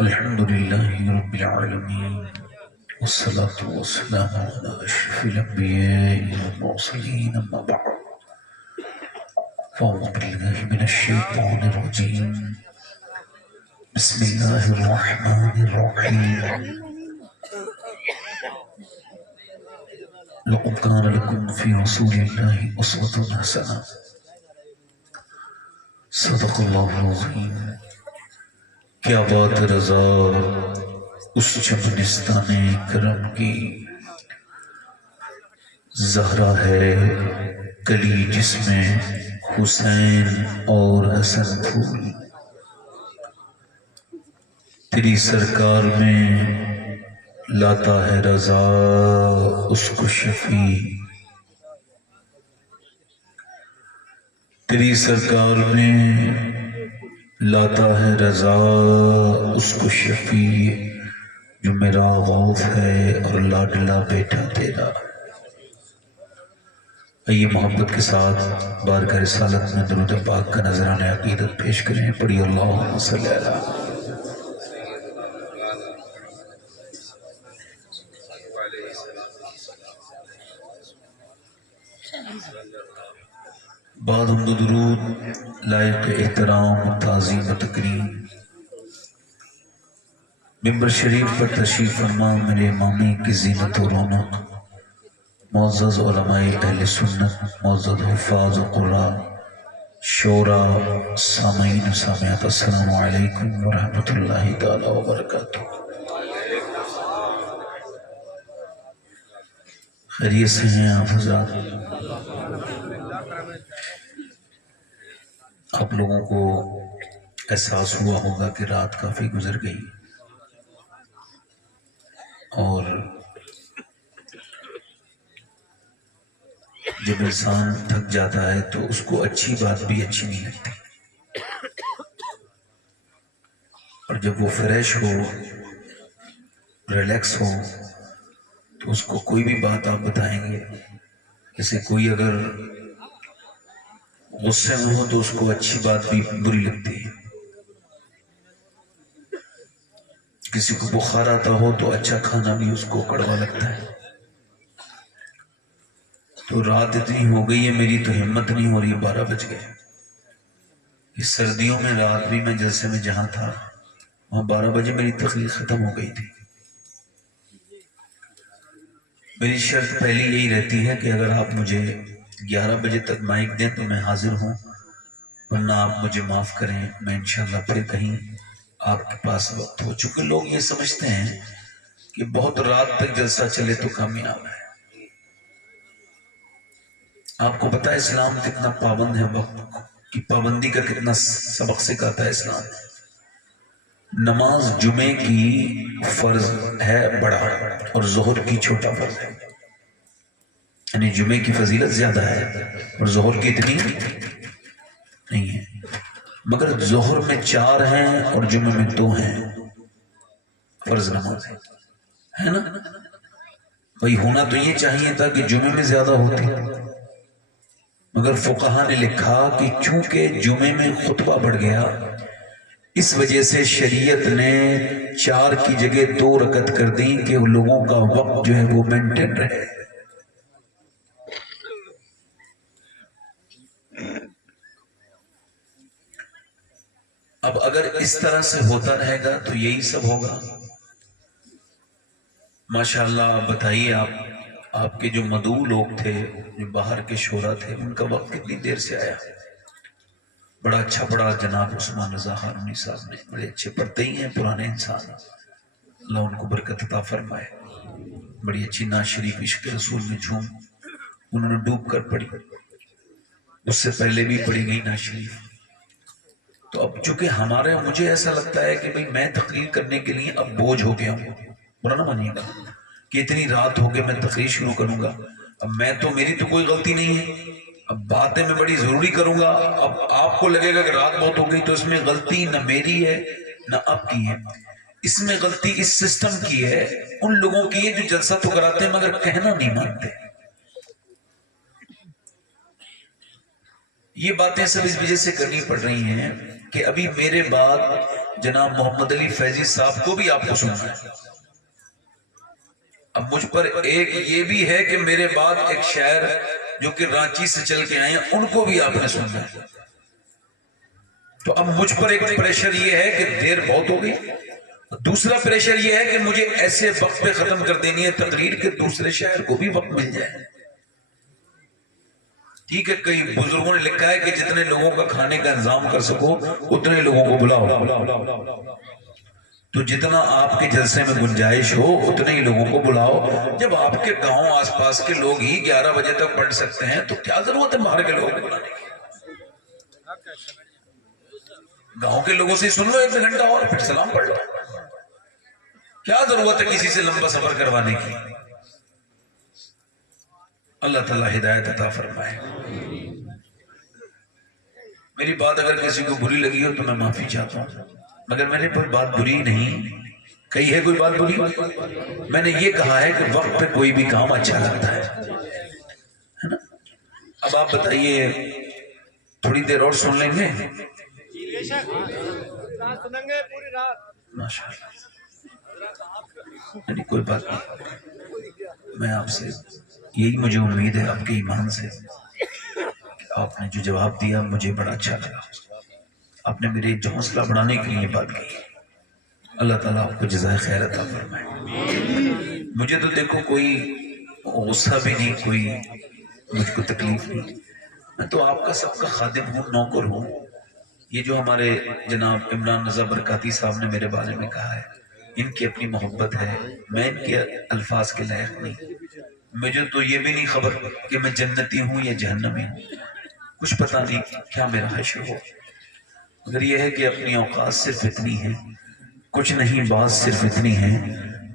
الحمد لله رب العالمين والصلاة والسلام على أشرف الأنبياء والمرسلين أما بعد فأعوذ بالله من الشيطان الرجيم بسم الله الرحمن الرحيم لقد كان لكم في رسول الله أسوة حسنة صدق الله العظيم. کیا بات رضا اس چمنستان کرم کی، زہرا ہے کلی جس میں حسین اور حسن پھول، تیری سرکار میں لاتا ہے رضا اس کو شفیع، تیری سرکار میں لاتا ہے رضا اس کو شفیع، جو میرا غوث ہے اور لاڈلا بیٹا تیرا. آئیے محبت کے ساتھ بارگاہ رسالت میں درود پاک کا نذرانہ عقیدت پیش کریں. پڑھی اللہم صلی اللہ. بعد حمد و درود لائق احترام و تعظیم و تکریم، ممبر شریف پر تشریف فرما میرے امامی کی زینت و رونق، معزز علماء اہل سنت، معزز حفاظ و قراء، شورا، سامعین و سامعات، السلام علیکم ورحمۃ اللہ تعالی وبرکاتہ. خیریت سے ہیں آپ حضرات؟ آپ لوگوں کو احساس ہوا ہوگا کہ رات کافی گزر گئی، اور جب انسان تھک جاتا ہے تو اس کو اچھی بات بھی اچھی نہیں لگتی، اور جب وہ فریش ہو، ریلیکس ہو، تو اس کو کوئی بھی بات آپ بتائیں گے، جیسے کوئی اگر غصے میں ہو تو اس کو اچھی بات بھی بری لگتی ہے، کسی کو بخار آتا ہو تو اچھا کھانا بھی اس کو کڑوا لگتا ہے. تو رات اتنی ہو گئی ہے میری تو ہمت نہیں ہو رہی، 12 بج گئے. اس سردیوں میں رات بھی میں جلسے میں جہاں تھا وہاں 12 بجے میری تقریر ختم ہو گئی تھی. میری شرط پہلی یہی رہتی ہے کہ اگر آپ مجھے 11 بجے تک مائک دیں تو میں حاضر ہوں، ورنہ آپ مجھے معاف کریں، میں انشاءاللہ پھر کہیں آپ کے پاس وقت ہو. چونکہ لوگ یہ سمجھتے ہیں کہ بہت رات تک جلسہ چلے تو کامیاب ہے. آپ کو پتا ہے اسلام کتنا پابند ہے، وقت کی پابندی کا کتنا سبق سکھاتا ہے اسلام. نماز جمعے کی فرض ہے بڑا اور ظہر کی چھوٹا فرض ہے، یعنی جمعے کی فضیلت زیادہ ہے اور ظہر کی اتنی نہیں ہے. مگر ظہر میں 4 ہیں اور جمعے میں 2 ہیں فرض نماز ہے نا. بھئی ہونا تو یہ چاہیے تھا کہ جمعے میں زیادہ ہوتی، مگر فقہا نے لکھا کہ چونکہ جمعے میں خطبہ بڑھ گیا، اس وجہ سے شریعت نے 4 کی جگہ 2 رکعت کر دی کہ ان لوگوں کا وقت جو ہے وہ مینٹین رہے. اب اگر اس طرح سے ہوتا رہے گا تو یہی سب ہوگا. ماشاءاللہ آپ بتائیے، آپ کے جو مدعو لوگ تھے، جو باہر کے شورا تھے، ان کا وقت کتنی دیر سے آیا. بڑا اچھا پڑھا جناب عثمان رضا ہارونی صاحب نے، بڑے اچھے پڑھتے ہی ہیں، پرانے انسان، اللہ ان کو برکت عطا فرمائے. بڑی اچھی نعت شریف عشق رسول میں جھوم انہوں نے ڈوب کر پڑھی، اس سے پہلے بھی پڑھی گئی نعت شریف. تو اب چونکہ مجھے ایسا لگتا ہے کہ بھئی میں تقریر کرنے کے لیے اب بوجھ ہو گیا ہوں، برا نہ مانیے گا کہ اتنی رات ہو کے میں تقریر شروع کروں گا. اب میری تو کوئی غلطی نہیں ہے، اب باتیں میں بڑی ضروری کروں گا. اب آپ کو لگے گا کہ رات بہت ہو گئی، تو اس میں غلطی نہ میری ہے نہ آپ کی ہے، اس میں غلطی اس سسٹم کی ہے، ان لوگوں کی ہے جو جلسہ تو کراتے ہیں مگر کہنا نہیں مانتے. یہ باتیں سب اس وجہ سے کرنی پڑ رہی ہیں کہ ابھی میرے بعد جناب محمد علی فیضی صاحب کو بھی آپ کو سننا ہے. اب مجھ پر ایک یہ بھی ہے کہ میرے بعد ایک شاعر جو کہ رانچی سے چل کے آئے ہیں ان کو بھی آپ نے سننا ہے. تو اب مجھ پر ایک پریشر یہ ہے کہ دیر بہت ہو گئی. دوسرا پریشر یہ ہے کہ مجھے ایسے وقت پہ ختم کر دینی ہے تقریر کہ دوسرے شاعر کو بھی وقت مل جائے. ٹھیک ہے, کئی بزرگوں نے لکھا ہے کہ جتنے لوگوں کا کھانے کا انتظام کر سکو اتنے لوگوں کو بلاؤ. تو جتنا آپ کے جلسے میں گنجائش ہو اتنے ہی لوگوں کو بلاؤ. جب آپ کے گاؤں آس پاس کے لوگ ہی 11 بجے تک پڑھ سکتے ہیں تو کیا ضرورت ہے باہر کے لوگوں کو بلانے کی. گاؤں کے لوگوں سے سن لو 1 گھنٹہ اور پھر سلام پڑھ لو. کیا ضرورت ہے کسی سے لمبا سفر کروانے کی. اللہ تعالیٰ ہدایت عطا فرمائے. میری بات اگر کسی کو بری لگی ہو تو میں معافی چاہتا ہوں, مگر میرے پر بات بری نہیں کہی ہے. کوئی بات بری میں نے یہ کہا ہے کہ وقت پہ کوئی بھی کام اچھا لگتا ہے نا. اب آپ بتائیے تھوڑی دیر اور سن لیں گے؟ ماشاء اللہ, کوئی بات نہیں. میں آپ سے یہی مجھے امید ہے آپ کے ایمان سے کہ آپ نے جو جواب دیا مجھے بڑا اچھا لگا. آپ نے میرے جو حوصلہ بڑھانے کے لیے بات کی. اللہ تعالیٰ آپ کو جزائے خیر عطا فرمائے. مجھے تو دیکھو کوئی غصہ بھی نہیں, کوئی مجھ کو تکلیف نہیں. میں تو آپ کا سب کا خادم ہوں, نوکر ہوں. یہ جو ہمارے جناب عمران رضا برکاتی صاحب نے میرے بارے میں کہا ہے, ان کی اپنی محبت ہے, میں ان کے الفاظ کے لائق نہیں. مجھے تو یہ بھی نہیں خبر کہ میں جنتی ہوں یا جہنمی ہوں, کچھ پتہ نہیں کیا میرا حشر ہو. مگر یہ ہے کہ اپنی اوقات صرف اتنی ہے, کچھ نہیں بات صرف اتنی ہے.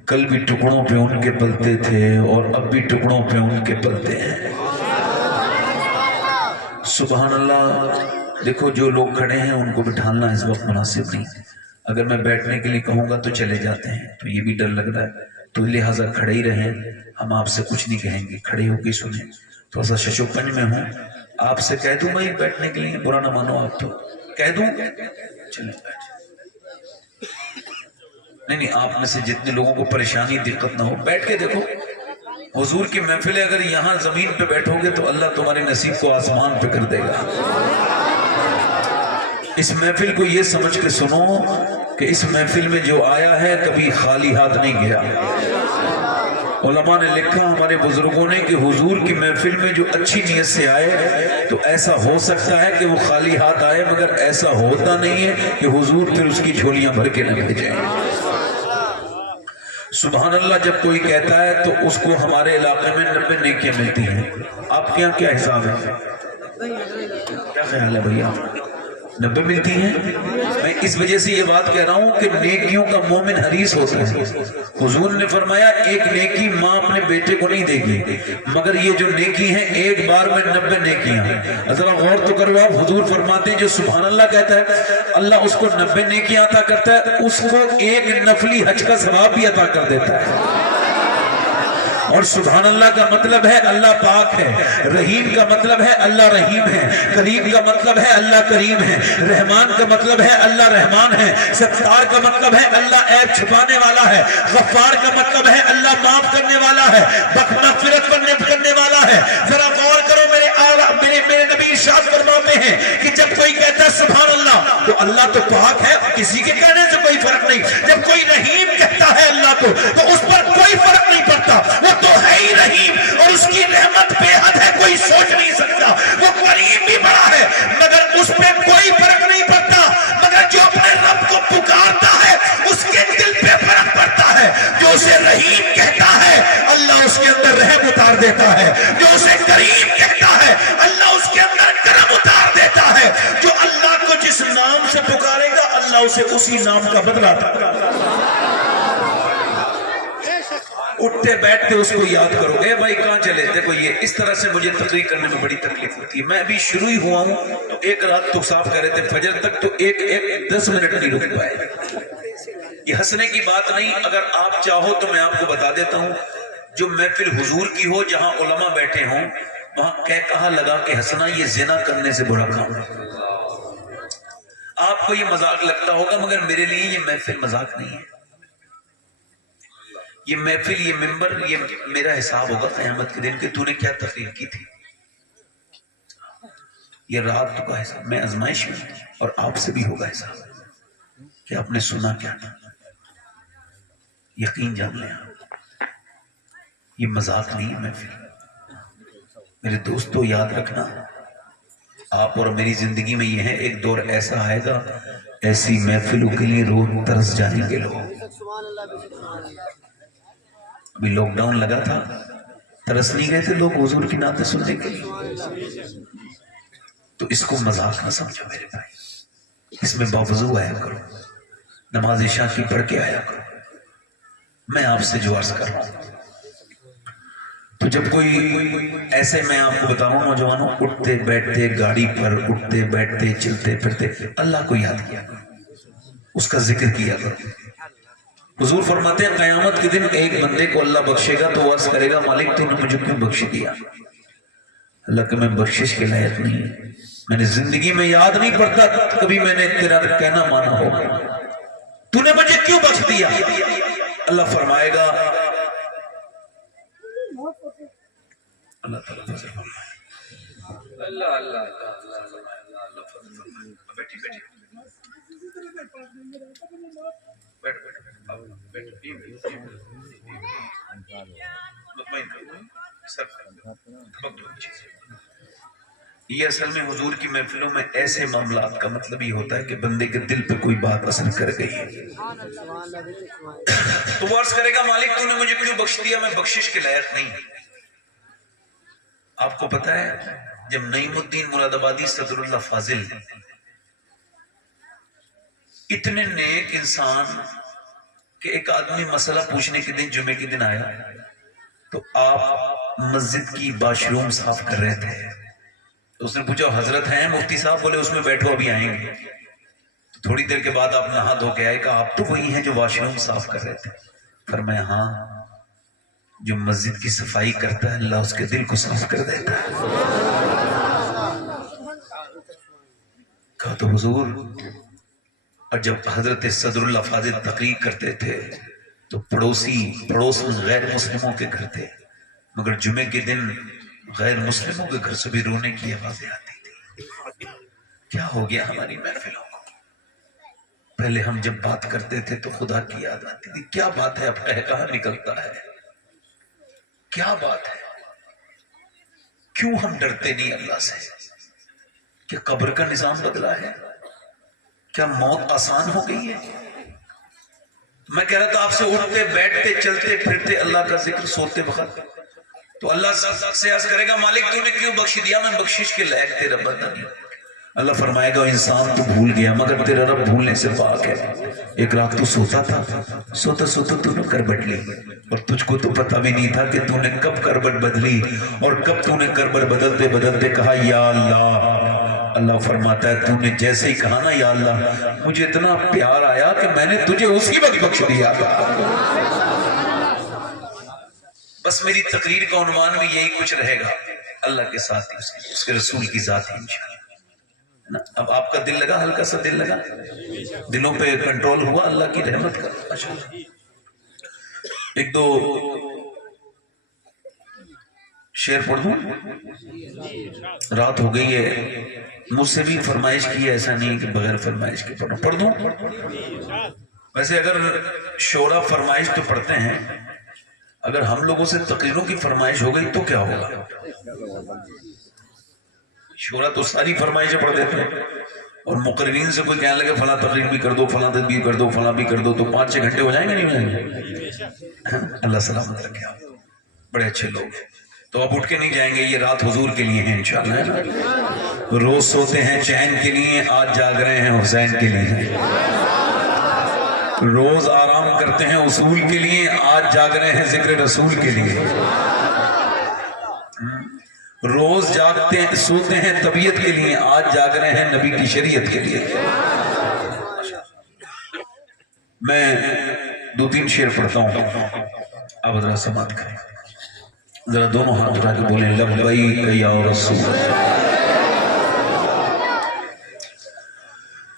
کل بھی ٹکڑوں پہ ان کے پلتے تھے اور اب بھی ٹکڑوں پہ ان کے پلتے ہیں. سبحان اللہ. دیکھو جو لوگ کھڑے ہیں ان کو بٹھانا اس وقت مناسب نہیں. اگر میں بیٹھنے کے لیے کہوں گا تو چلے جاتے ہیں, تو یہ بھی ڈر لگ رہا ہے. تو لہٰذا کھڑے ہی رہیں. ہم آپ سے کچھ نہیں کہیں گے, کھڑے ہو کے سنیں. تھوڑا سا ششو پنج میں ہوں, آپ سے کہہ دوں بھائی بیٹھنے کے لیے, برا نہ مانو آپ, تو کہہ دوں چلیں بیٹھ. نہیں آپ میں سے جتنے لوگوں کو پریشانی دقت نہ ہو بیٹھ کے دیکھو. حضور کی محفل ہے, اگر یہاں زمین پہ بیٹھو گے تو اللہ تمہارے نصیب کو آسمان پہ کر دے گا. اس محفل کو یہ سمجھ کے سنو کہ اس محفل میں جو آیا ہے کبھی خالی ہاتھ نہیں گیا. علماء نے لکھا ہمارے بزرگوں نے کہ حضور کی محفل میں جو اچھی نیت سے آئے تو ایسا ہو سکتا ہے کہ وہ خالی ہاتھ آئے, مگر ایسا ہوتا نہیں ہے کہ حضور پھر اس کی جھولیاں بھر کے نہ بھیجیں. سبحان اللہ. جب کوئی کہتا ہے تو اس کو ہمارے علاقے میں 90 نیکیاں ملتی ہیں. آپ کے یہاں کیا حساب ہے, کیا خیال ہے بھیا؟ 90 ملتی ہیں. میں اس وجہ سے یہ بات کہہ رہا ہوں کہ نیکیوں کا مومن حریص ہوتا ہے. حضور نے فرمایا ایک نیکی ماں اپنے بیٹے کو نہیں دے گی, مگر یہ جو نیکی ہیں ایک بار میں 90 نیکیاں ہیں. ذرا غور تو کرو آپ. حضور فرماتے ہیں جو سبحان اللہ کہتا ہے اللہ اس کو 90 نیکیاں عطا کرتا ہے, اس کو ایک نفلی حج کا ثواب بھی عطا کر دیتا ہے. اور سبحان اللہ کا مطلب ہے اللہ پاک ہے, رحیم کا مطلب ہے اللہ رحیم ہے, کریم کا مطلب ہے اللہ کریم ہے, رحمان کا مطلب ہے اللہ رحمان ہے, ستار کا مطلب ہے اللہ عیب چھپانے والا ہے, غفار کا مطلب ہے اللہ معاف کرنے والا ہے, مغفرت کرنے والا ہے. ذرا غور کرو, میرے نبی ارشاد فرماتے ہیں کہ جب کوئی کہتا ہے سبحان اللہ تو اللہ تو پاک ہے, کسی کے کہنے سے کوئی فرق نہیں. جب کوئی رحیم کہتا ہے اللہ کو تو اس پر کوئی فرق نہیں پڑتا, وہ تو ہے ہی رحیم اور اس کی رحمت بے حد ہے, کوئی سوچ نہیں سکتا. وہ کریم بھی بڑا ہے مگر اس پہ کوئی فرق نہیں پڑتا, مگر جو اپنے رب کو پکارتا ہے اس کے دل پہ فرق پڑتا ہے. جو اسے رحیم کہتا ہے اللہ اس کے اندر رحم اتار دیتا ہے, جو اسے کریم کہتا ہے اللہ اس کے اندر کرم اتار دیتا ہے. جو اللہ کو جس نام سے پکارے گا اللہ اسے اسی نام کا بدلہ عطا کرے گا. اٹھتے بیٹھتے اس کو یاد کرو گے. بھائی کہاں چلے تھے کوئی, یہ اس طرح سے مجھے تقریر کرنے میں بڑی تکلیف ہوتی ہے. میں ابھی شروع ہی ہوا ہوں تو ایک رات تو صاف کر رہے تھے فجر تک, تو ایک 10 منٹ نہیں رک پائے. یہ ہنسنے کی بات نہیں, اگر آپ چاہو تو میں آپ کو بتا دیتا ہوں جو محفل حضور کی ہو جہاں علماء بیٹھے ہوں وہاں کہا لگا کہ ہنسنا یہ زنا کرنے سے برا کام ہے. آپ آپ کو یہ مذاق لگتا ہوگا، مگر میرے لیے یہ محفل مذاق نہیں ہے. یہ محفل، یہ ممبر، یہ میرا حساب ہوگا قیامت کے دن کہ تو نے کیا تقریر کی تھی. یہ رات کا حساب، میں آزمائش میں اور آپ سے بھی ہوگا حساب کہ آپ نے سنا کیا تھا. یقین جان لیں آپ، یہ مذاق نہیں ہے محفل. میرے دوستو یاد رکھنا، آپ اور میری زندگی میں یہ ہے، ایک دور ایسا آئے گا ایسی محفلوں کے لیے روز ترس جائیں گے لوگ. ابھی لاک ڈاؤن لگا تھا، ترس نہیں گئے تھے لوگ حضور کی نعتیں سننے کے لیے. تو اس کو مذاق نہ سمجھو میرے بھائی، اس میں باوضو آیا کرو، نماز عشاء کی پڑھ کے آیا کرو. میں آپ سے جو عرض کر رہا ہوں، تو جب کوئی ایسے، میں آپ کو بتاؤں نوجوانوں، اٹھتے بیٹھتے گاڑی پر، اٹھتے بیٹھتے چلتے پھرتے اللہ کو یاد کیا کرو، اس کا ذکر کیا کرو. حضور فرماتے ہیں قیامت کے دن ایک بندے کو اللہ بخشے گا تو وہ عرض کرے گا مالک تو نے مجھے کیوں بخش دیا؟ اللہ کہ میں بخشش کے لائق نہیں، میں نے زندگی میں یاد نہیں پڑتا کبھی میں نے تیرا کہنا مانا ہو، تو نے مجھے کیوں بخش دیا؟ اللہ فرمائے گا، اللہ تعالیٰ فضل فرمائے، اللہ اللہ اللہ فضل فرمائے. بیٹھی بیٹھی یہ اصل میں حضور کی محفلوں میں ایسے معاملات کا مطلب یہ ہوتا ہے کہ بندے کے دل پہ کوئی بات اثر کر گئی ہے تو وہ عرض کرے گا مالک تو نے مجھے کیوں بخش دیا؟ میں بخشش کے لائق نہیں. آپ کو پتا ہے جب نعیم الدین مراد آبادی صدر اللہ فاضل اتنے نیک انسان کہ ایک آدمی مسئلہ پوچھنے کے دن، جمعے کے دن آیا تو آپ مسجد کی واش روم صاف کر رہے تھے، تو اس نے پوچھا حضرت ہیں مفتی صاحب؟ بولے اس میں بیٹھو ابھی آئیں گے. تو تھوڑی دیر کے بعد آپ نہا دھو کے آئے، کہا آپ تو وہی ہیں جو واش روم صاف کر رہے تھے؟ فرمایا ہاں، جو مسجد کی صفائی کرتا ہے اللہ اس کے دل کو صاف کر دیتا ہے. کہا تو حضور، اور جب حضرت صدر اللہ فاضل تقریر کرتے تھے تو پڑوس میں غیر مسلموں کے گھر تھے، مگر جمعے کے دن غیر مسلموں کے گھر سے بھی رونے کی آوازیں آتی تھی. کیا ہو گیا ہماری محفلوں کو؟ پہلے ہم جب بات کرتے تھے تو خدا کی یاد آتی تھی. کیا بات ہے، اب کہاں نکلتا ہے؟ کیا بات ہے؟ کیوں ہم ڈرتے نہیں اللہ سے؟ کہ قبر کا نظام بدلا ہے؟ کیا موت آسان ہو گئی ہے؟ میں کہہ رہا تھا آپ سے اٹھتے بیٹھتے چلتے پھرتے اللہ کا ذکر سوتے وقت، تو اللہ سے عرض کرے گا مالک تو نے کیوں بخش دیا؟ میں بخشش کے لائق تیرا بندہ نہیں. اللہ فرمائے گا انسان تو بھول گیا مگر تیرا رب بھولنے سے پاک ہے. ایک رات تو سوتا تھا، سوتا سوتا تو نے کربٹ لی اور تجھ کو تو پتہ بھی نہیں تھا کہ تو نے کب کربٹ بدلی اور کب تو نے کربٹ بدلتے بدلتے کہا یا اللہ. اللہ فرماتا ہے تو نے جیسے ہی کہا نا یا اللہ، مجھے اتنا پیار آیا کہ میں نے تجھے اسی وقت بخش دیا تھا. بس میری تقریر کا عنوان بھی یہی کچھ رہے گا، اللہ کے ساتھ ہی اس کے رسول کی ذات ہی انشاءاللہ. اب آپ کا دل لگا، ہلکا سا دل لگا، دلوں پہ کنٹرول ہوا اللہ کی رحمت کا. ایک دو شعر پڑھ دوں؟ رات ہو گئی ہے، مجھ سے بھی فرمائش کی ہے، ایسا نہیں کہ بغیر فرمائش کے پڑھ دوں. ویسے اگر شورا فرمائش تو پڑھتے ہیں، اگر ہم لوگوں سے تقریروں کی فرمائش ہو گئی تو کیا ہوگا؟ شورا تو ساری فرمائشیں پڑھ دیتے ہیں اور مقررین سے کوئی کہنے لگے فلاں تقریر بھی کر دو، فلاں تدبیر کر دو، فلاں بھی کر دو، تو 5-6 گھنٹے ہو جائیں گے نہیں ہو جائیں گے؟ اللہ سلامت رکھے. آپ بڑے اچھے لوگ ہیں تو آپ اٹھ کے نہیں جائیں گے. یہ رات حضور کے لیے ہے انشاءاللہ. روز سوتے ہیں چین کے لیے، آج جاگ رہے ہیں حسین کے لیے. روز آرام کرتے ہیں اصول کے لیے، آج جاگ رہے ہیں ذکر رسول کے لیے. روز جاگتے ہیں سوتے ہیں طبیعت کے لیے، آج جاگ رہے ہیں نبی کی شریعت کے لیے. میں 2-3 شعر پڑھتا ہوں، آپ ذرا سماعت کریں. ذرا دونوں ہاتھ اٹھا کے بولیں لبیک یا رسول.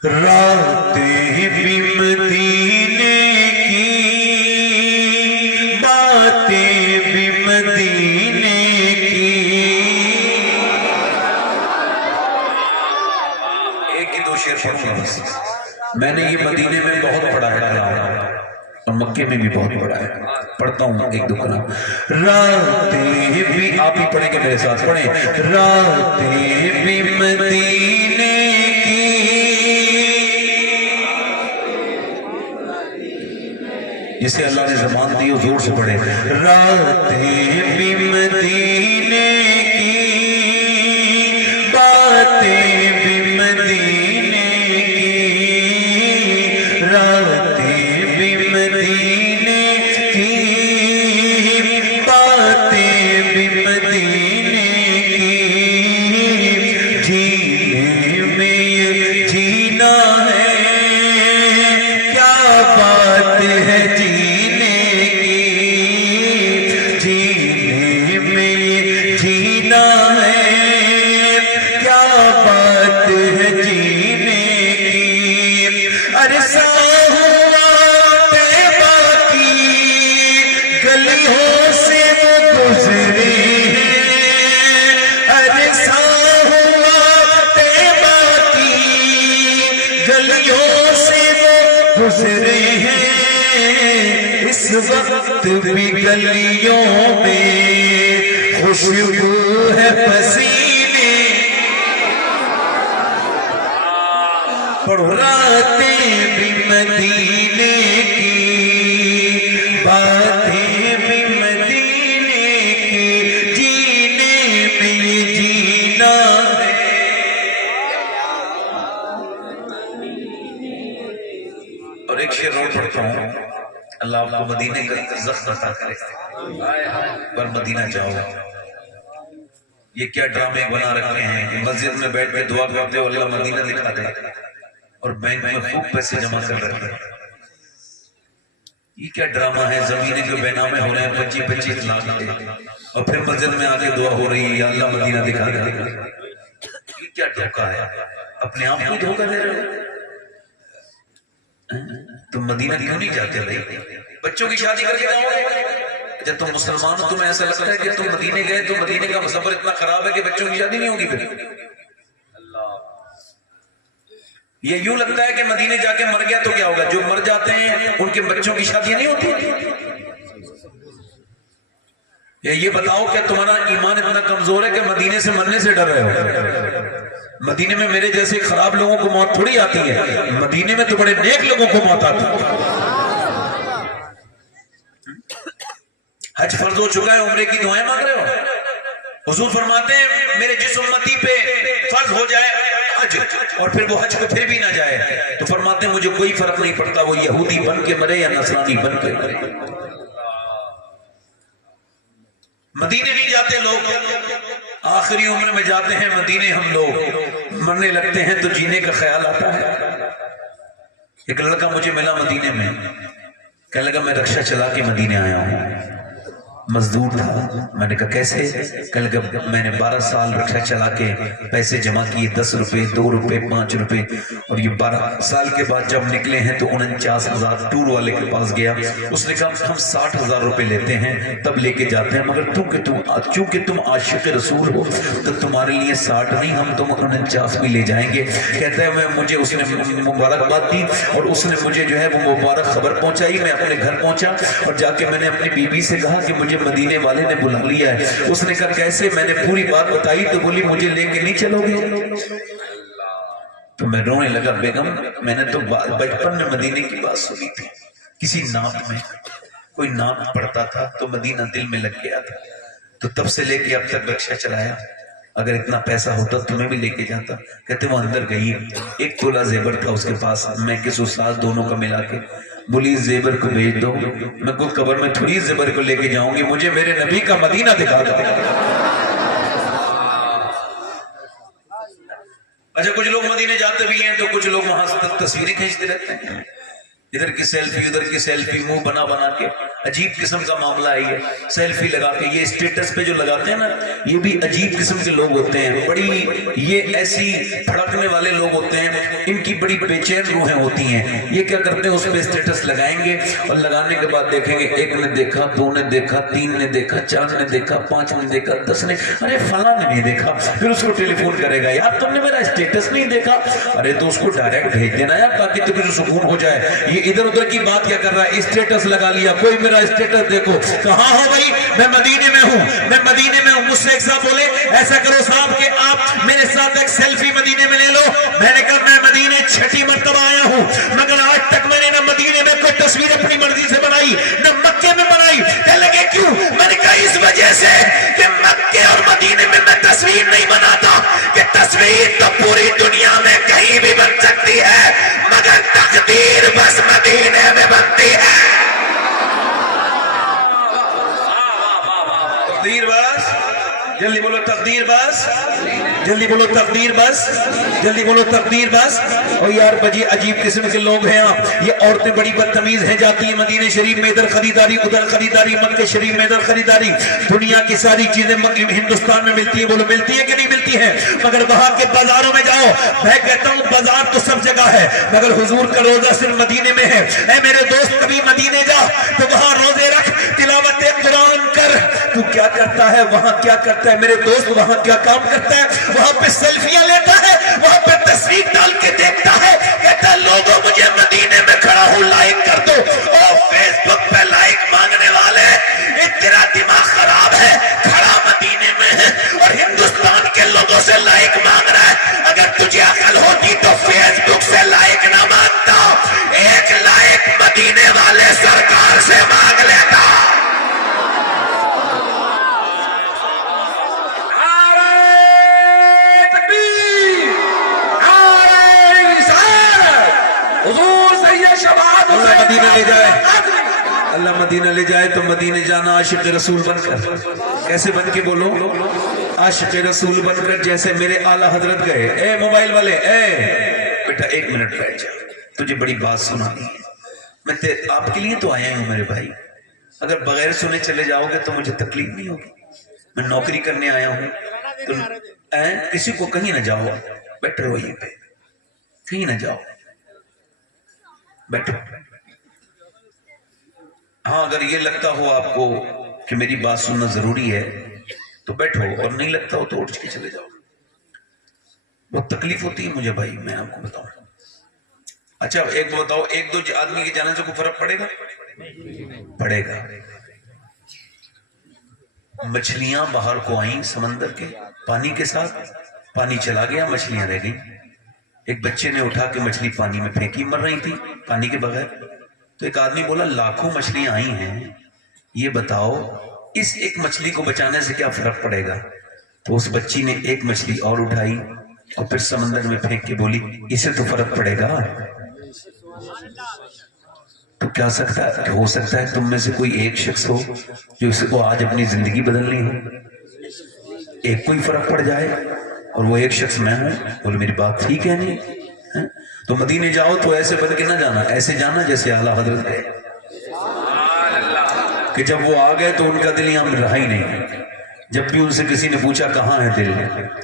راتیں بھی مدینے کی، باتیں بھی مدینے کی. ایک ہی دو شعر پڑھوں گا بس. میں نے یہ مدینے میں بہت پڑھا ہے اور مکے میں بھی بہت پڑھا ہے. پڑھتا ہوں ایک دو کلام. راتیں بھی، آپ ہی پڑھیں گے میرے ساتھ، پڑھیں. راتیں بھی مدینے کی، جسے اللہ نے زبان دی اور زور سے پڑھے. راتیں بھی مدینے کی، باتیں بھی مدینے کی. راتیں بھی مدینے کی، باتیں بھی مدینے کی. جینے میں یہ جینا ہے، کیا بات ہے جینے کی. جینے میں یہ جینا ہے، کیا بات ہے جینے کی. عرصہ ہوا طیبہ کی گلیوں سے وہ گزرے ہیں. عرصہ ہوا طیبہ کی گلیوں سے وہ گزرے ہیں. اس وقت بھی گلیوں میں خوشبو ہے پسینے. راتیں بھی مدینے کی، باتیں بھی مدینے کی. جینے میں یہ جینا ہے. اور ایک شعر اور پڑھتا ہوں. اللہ آپ کو مدینے کا زخم عطا کرے. پر مدینہ جاؤ. یہ کیا ڈرامے بنا رکھے ہیں کہ مسجد میں بیٹھ کے دعا کرتے ہو اللہ مدینہ دکھا دے، اور بینک میں خوب پیسے جمع کر رکھے ہیں. یہ کیا ڈرامہ ہے؟ زمینیں جو بے نامے ہو رہے ہیں 25-25 لاکھ کے، اور پھر مسجد میں آگے دعا ہو رہی ہے یا اللہ مدینہ دکھا دے. یہ کیا دھوکہ ہے؟ اپنے آپ کو دھوکہ دے رہے ہو. تم مدینہ کیوں نہیں جاتے بھائی؟ بچوں کی شادی کر کے جاؤ گے. جب تم مسلمان ہو تمہیں ایسا لگتا ہے کہ تم مدینے گئے تو مدینے کا سفر اتنا خراب ہے کہ بچوں کی شادی نہیں ہوگی. پھر یہ یوں لگتا ہے کہ مدینے جا کے مر گیا تو کیا ہوگا؟ جو مر جاتے ہیں ان کے بچوں کی شادیاں نہیں ہوتی. یہ بتاؤ کہ تمہارا ایمان اتنا کمزور ہے کہ مدینے سے مرنے سے ڈر رہے ہو. مدینے میں میرے جیسے خراب لوگوں کو موت تھوڑی آتی ہے، مدینے میں تو بڑے نیک لوگوں کو موت آتی ہے. حج فرض ہو چکا ہے، عمرے کی دعائیں مانگ رہے ہو. حضور فرماتے ہیں میرے جس امتی پہ فرض ہو جائے حج اور پھر وہ حج کو پھر بھی نہ جائے تو فرماتے ہیں مجھے کوئی فرق نہیں پڑتا وہ یہودی بن کے مرے یا نصرانی بن کے مرے. مدینے نہیں جاتے لوگ، آخری عمر میں جاتے ہیں مدینے ہم لوگ. مرنے لگتے ہیں تو جینے کا خیال آتا ہے. ایک لڑکا مجھے ملا مدینے میں، کہنے لگا میں رکشہ چلا کے مدینے آیا ہوں. مزدور تھا. میں نے کہا کیسے؟ کہنے لگا میں نے 12 سال رکشہ چلا کے پیسے جمع کیے، 10 روپے 2 روپے 5 روپے، اور یہ 12 سال کے بعد جب نکلے ہیں تو 49,000 ٹور والے کے پاس گیا. اس نے کہا ہم 60,000 روپے لیتے ہیں تب لے کے جاتے ہیں، مگر چونکہ تم عاشق رسول ہو تو تمہارے لیے 60 نہیں ہم تم 49 بھی لے جائیں گے. کہتا ہے مجھے اس نے مبارکباد دی اور اس نے مجھے جو ہے وہ مبارک خبر پہنچائی. میں اپنے گھر پہنچا اور جا کے میں نے اپنی بیوی سے کہا کہ مجھے مدینے والے نے بلا لیا ہے. اس نے کہا کیسے؟ میں نے پوری بات بتائی تو بولی مجھے لے کے نہیں چلو گے. تو میں رونے لگا. بیگم میں نے تو بچپن میں مدینے کی بات سنی تھی، کسی نعت میں کوئی نعت پڑھتا تھا تو مدینہ دل میں لگ گیا تھا، تو تب سے لے کے اب تک رکشہ چلایا. اگر اتنا پیسہ ہوتا تمہیں بھی لے کے جاتا. کہتے وہ اندر گئی، 1 تولہ زیور تھا اس کے پاس، میں کس استاد دونوں کا ملا کے بولی زیور کو بھیج دو. میں کوئی قبر میں تھوڑی زیور کو لے کے جاؤں گی، مجھے میرے نبی کا مدینہ دکھا دو. اچھا کچھ لوگ مدینے جاتے بھی ہیں تو کچھ لوگ وہاں سے تصویریں کھینچتے رہتے ہیں، ادھر کی سیلفی ادھر کی سیلفی، منہ بنا بنا کے. عجیب قسم کا معاملہ ہے یہ سیلفی لگا کے. یہ اسٹیٹس پہ جو لگاتے ہیں نا یہ بھی عجیب قسم کے لوگ ہوتے ہیں، بڑی یہ ایسی پھڑکنے والے لوگ ہوتے ہیں. ان کی بڑی بے چین روحیں ہوتی ہیں. یہ کیا کرتے ہیں, اس پہ اسٹیٹس لگائیں گے اور لگانے کے بعد دیکھیں گے ایک نے دیکھا, دو نے دیکھا, تین نے دیکھا, چار نے دیکھا, پانچ نے دیکھا, 10 نے, ارے فلاں نے نہیں دیکھا. پھر اس کو ٹیلی فون کرے گا, یار تم نے میرا اسٹیٹس نہیں دیکھا. ارے تو اس کو ڈائریکٹ بھیج دینا یار تاکہ تمہیں سکون ہو جائے. یہ ادھر ادھر کی بات کیا کر رہا ہے, اسٹیٹس لگا لیا, کوئی میرا اسٹیٹس دیکھو. کہاں ہو بھائی, میں مدینے میں ہوں, میں مدینے میں ہوں. مجھ سے ایک صاحب بولے ایسا کرو صاحب کہ آپ میرے ساتھ ایک سیلفی مدینے میں لے لو. میں نے کہا میں مدینے 6 مرتبہ آیا ہوں مگر آج تک میں نے نہ مدینے میں کوئی تصویر اپنی مرضی سے بنائی نہ مکے میں بنائی. کہنے لگے کیوں؟ میں نے کہا اس وجہ سے کہ مکے اور مدینے میں میں تصویر نہیں بناتا, کہ تصویر تو پوری دنیا میں کہیں بھی بن سکتی ہے مگر تقدیر بس مدینے میں بنتی ہے. تقدیر بس, جلدی بولو تقدیر بس, جلدی بولو تقدیر بس, جلدی بولو تقدیر بس. اور یار بجی عجیب قسم کے لوگ ہیں آپ. یہ عورتیں بڑی بدتمیز ہیں, جاتی ہیں مدینہ شریف میں ادھر خریداری ادھر خریداری, مکہ شریف میں ادھر خریداری. دنیا کی ساری چیزیں ہندوستان میں ملتی ہیں, بولو ملتی ہیں کہ نہیں ملتی ہیں, مگر وہاں کے بازاروں میں جاؤ. میں کہتا ہوں بازار تو سب جگہ ہے مگر حضور کا روزہ صرف مدینے میں ہے. اے میرے دوست کبھی مدینے جا تو وہاں روزے رکھ, تلاوت قرآن کر. تو کیا کرتا ہے وہاں, کیا کرتا ہے میرے دوست وہاں, کیا کام کرتا ہے وہاں پہ سیلفیاں لیتا ہے, وہاں پہ تصویر ڈال کے دیکھتا ہے, کہتا ہے لوگوں مجھے مدینے میں کھڑا ہوں لائک کر دو. اور فیس بک پہ لائک مانگنے والے, تیرا دماغ خراب ہے, کھڑا مدینے میں ہے اور ہندوستان کے لوگوں سے لائک مانگ رہا ہے. اگر تجھے عقل ہوتی تو فیس بک سے لائک نہ مانگتا, ایک لائک مدینے والے سرکار سے مانگ لیتا. اللہ مدینہ لے جائے, اللہ مدینہ لے جائے تو مدینہ جانا عاشق رسول بن کر. کیسے بن کے بولو, عاشق رسول بن کر جیسے میرے اعلیٰ حضرت گئے. اے موبائل والے, اے بیٹا 1 منٹ بیٹھ جا, تجھے بڑی بات سنانی ہے. میں آپ کے لیے تو آیا ہوں میرے بھائی, اگر بغیر سنے چلے جاؤ گے تو مجھے تکلیف نہیں ہوگی. میں نوکری کرنے آیا ہوں تو کسی کو کہیں نہ جاؤ, بیٹھ رہو یہ پہ, کہیں نہ جاؤ, بیٹھو. ہاں اگر یہ لگتا ہو آپ کو کہ میری بات سننا ضروری ہے تو بیٹھو, اور نہیں لگتا ہو تو اٹھ کے چلے جاؤ. بہت تکلیف ہوتی ہے مجھے بھائی, میں آپ کو بتاؤں. اچھا ایک بتاؤ, 1-2 آدمی کے جانے سے کوئی فرق پڑے گا؟ پڑے گا. مچھلیاں باہر کو آئیں سمندر کے پانی کے ساتھ, پانی چلا گیا, مچھلیاں رہ گئیں. ایک بچے نے اٹھا کے مچھلی پانی میں پھینکی, مر رہی تھی پانی کے بغیر. تو ایک آدمی بولا لاکھوں مچھلیاں آئی ہیں, یہ بتاؤ اس ایک مچھلی کو بچانے سے کیا فرق پڑے گا؟ تو اس بچی نے ایک مچھلی اور اٹھائی اور پھر سمندر میں پھینک کے بولی اسے تو فرق پڑے گا. تو کیا ہو سکتا ہے تم میں سے کوئی ایک شخص ہو جو اس کو آج اپنی زندگی بدلنی ہو, ایک کوئی فرق پڑ جائے اور وہ ایک شخص میں ہوں. بولے میری بات ٹھیک ہے نہیں؟ تو مدینے جاؤ تو ایسے بن کے نہ جانا, ایسے جانا جیسے اعلیٰ حضرت گئے, کہ جب وہ آ گئے تو ان کا دل یہاں میں رہا ہی نہیں. جب بھی ان سے کسی نے پوچھا کہاں ہے دل,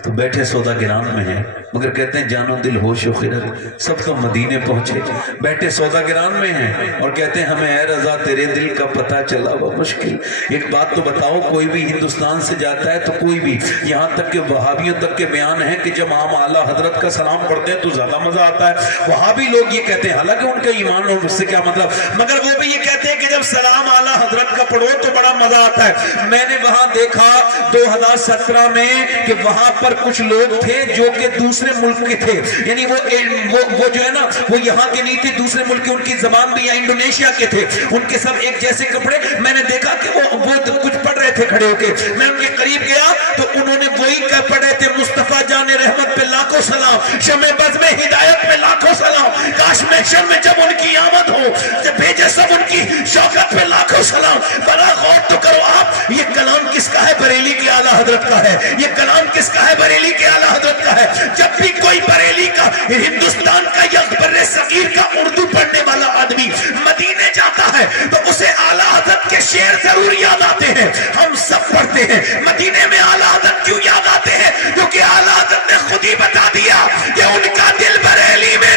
تو بیٹھے سودا گرام میں ہیں, مگر کہتے ہیں جانو دل ہوش و خیرت سب تو مدینے پہنچے. بیٹھے سودا گرام میں ہیں اور کہتے ہیں ہمیں اے رضا تیرے دل کا پتہ چلا وہ مشکل. ایک بات تو بتاؤ, کوئی بھی ہندوستان سے جاتا ہے تو کوئی بھی, یہاں تک کہ وہابیوں تک کے بیان ہیں کہ جب ہم اعلیٰ حضرت کا سلام پڑھتے ہیں تو زیادہ مزہ آتا ہے. وہابی لوگ یہ کہتے ہیں, حالانکہ ان کا ایمان اور اس سے کیا مطلب, مگر وہ بھی یہ کہتے ہیں کہ جب سلام اعلیٰ حضرت کا پڑھو تو بڑا مزہ آتا ہے. میں نے وہاں دیکھا 2017 میں کہ وہاں پر کچھ لوگ تھے جو کہ دوسرے ملک کے تھے, یعنی وہ جو ہے نا وہ یہاں کے نہیں تھے, دوسرے ملک کے, ان کی زبان بھی یہاں انڈونیشیا کے تھے, ان کے سب ایک جیسے کپڑے. میں نے دیکھا کہ وہ کچھ پڑھ رہے تھے کھڑے ہو کے, میں ان کے قریب گیا تو انہوں نے وہی پڑھ رہے تھے مصطفیٰ جان رحمت پہ لاکھوں سلام, شمع بز میں ہدایت پہ لاکھوں سلام, کاش محشر میں جب ان کی آمد ہو جب بھیجے سب ان کی شوکت پہ لاکھوں سلام. بڑا غور تو کرو آپ, یہ کلام کس کا ہے؟ بریلی کی اعلیٰ حضرت کا ہے. یہ کلام کس کا ہے؟ بریلی کے اعلیٰ حضرت کا ہے. جب بھی کوئی بریلی کا, ہندوستان کا یا بر صغیر کا اردو پڑھنے والا آدمی مدینے جاتا ہے تو اسے اعلیٰ حضرت کے شعر ضرور یاد آتے ہیں. ہم سب پڑھتے ہیں مدینے میں اعلیٰ حضرت کیوں یاد آتے ہیں؟ کیونکہ اعلیٰ حضرت نے خود ہی بتا دیا کہ ان کا دل بریلی میں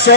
100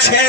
6